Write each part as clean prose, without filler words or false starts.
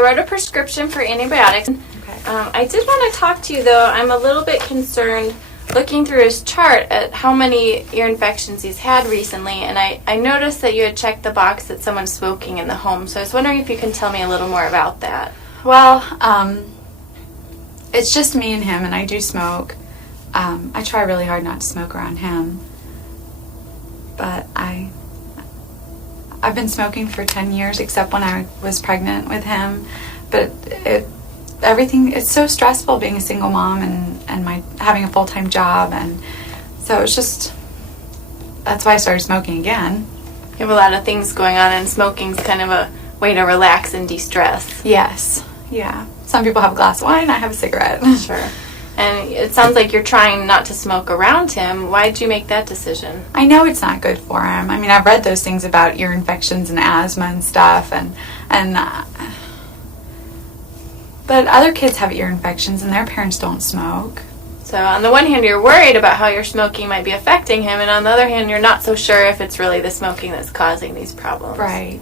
I wrote a prescription for antibiotics. Okay. I did want to talk to you, though. I'm a little bit concerned looking through his chart at how many ear infections he's had recently, and I noticed that you had checked the box that someone's smoking in the home, so I was wondering if you can tell me a little more about that. Well, it's just me and him, and I do smoke. I try really hard not to smoke around him, but I've been smoking for 10 years, except when I was pregnant with him. But it's so stressful being a single mom and having a full-time job, and so it's just, that's why I started smoking again. You have a lot of things going on, and smoking's kind of a way to relax and de-stress. Yes, yeah. Some people have a glass of wine, I have a cigarette. Sure. And it sounds like you're trying not to smoke around him. Why did you make that decision? I know it's not good for him. I mean, I've read those things about ear infections and asthma and stuff, but other kids have ear infections and their parents don't smoke. So on the one hand, you're worried about how your smoking might be affecting him, and on the other hand, you're not so sure if it's really the smoking that's causing these problems. Right.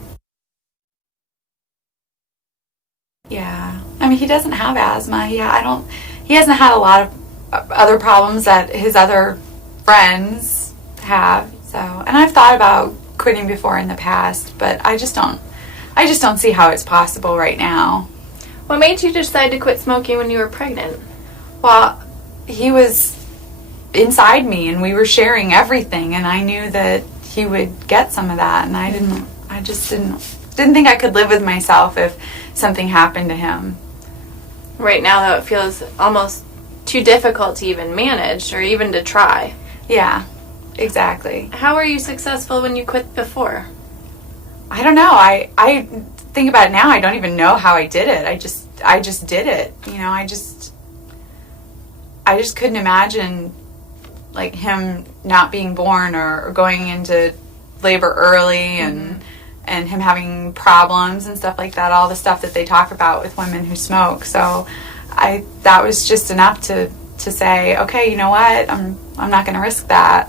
Yeah. I mean, he doesn't have asthma. He hasn't had a lot of other problems that his other friends have. So, and I've thought about quitting before in the past, but I just don't see how it's possible right now. What made you decide to quit smoking when you were pregnant? Well, he was inside me and we were sharing everything, and I knew that he would get some of that, and I just didn't think I could live with myself if something happened to him. Right now, though, it feels almost too difficult to even manage or even to try. Yeah, exactly. How were you successful when you quit before? I don't know. I think about it now, I don't even know how I did it. I just did it. You know, I just couldn't imagine like him not being born or going into labor early and him having problems and stuff like that, all the stuff that they talk about with women who smoke. So that was just enough to say, okay, you know what, I'm not going to risk that.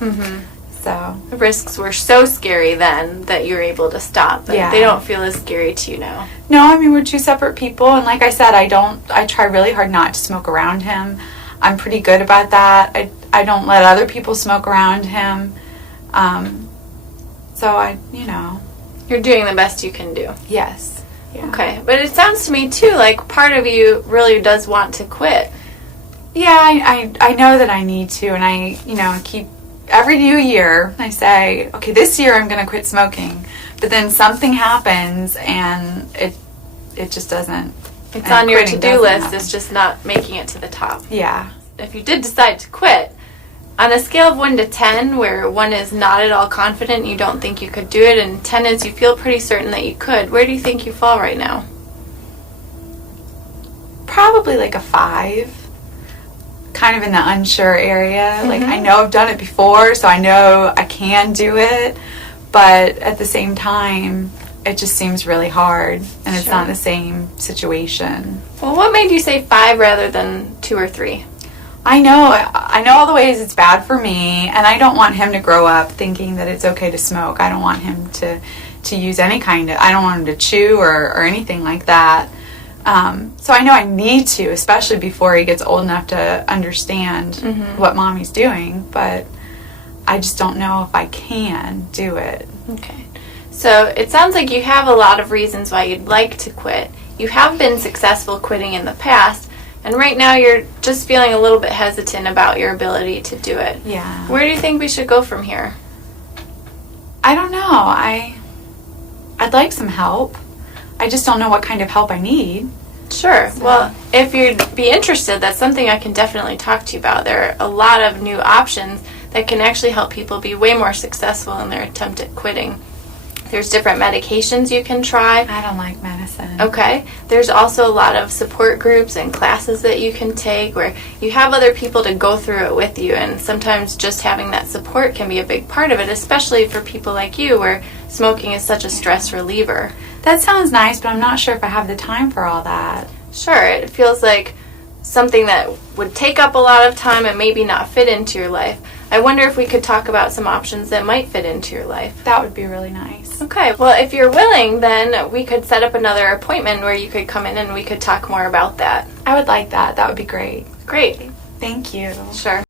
So the risks were so scary then that you were able to stop. But yeah. They don't feel as scary to you now. No, I mean, we're two separate people, and like I said, I try really hard not to smoke around him. I'm pretty good about that. I don't let other people smoke around him. So You're doing the best you can do. Yes. Yeah. Okay, but it sounds to me too like part of you really does want to quit. Yeah, I know that I need to, and I keep every new year I say, okay, this year I'm going to quit smoking, but then something happens and it just doesn't. It's on your to-do list. It's just not making it to the top. Yeah. If you did decide to quit, on a scale of 1 to 10, where 1 is not at all confident, you don't think you could do it, and 10 is you feel pretty certain that you could, where do you think you fall right now? Probably like a 5. Kind of in the unsure area. Like, I know I've done it before, so I know I can do it, but at the same time, it just seems really hard, and it's not the same situation. Well, what made you say 5 rather than 2 or 3? I know all the ways it's bad for me, and I don't want him to grow up thinking that it's okay to smoke. I don't want him to use any kind of, I don't want him to chew or anything like that. So I know I need to, especially before he gets old enough to understand what mommy's doing, but I just don't know if I can do it. Okay. So it sounds like you have a lot of reasons why you'd like to quit. You have been successful quitting in the past, and right now you're just feeling a little bit hesitant about your ability to do it. Yeah. Where do you think we should go from here? I don't know. I'd like some help. I just don't know what kind of help I need. Sure. So. Well, if you'd be interested, that's something I can definitely talk to you about. There are a lot of new options that can actually help people be way more successful in their attempt at quitting. There's different medications you can try. I don't like medicine. Okay. There's also a lot of support groups and classes that you can take where you have other people to go through it with you, and sometimes just having that support can be a big part of it, especially for people like you where smoking is such a stress reliever. That sounds nice, but I'm not sure if I have the time for all that. Sure. It feels like something that would take up a lot of time and maybe not fit into your life. I wonder if we could talk about some options that might fit into your life. That would be really nice. Okay, well, if you're willing, then we could set up another appointment where you could come in and we could talk more about that. I would like that. That would be great. Great. Thank you. Sure.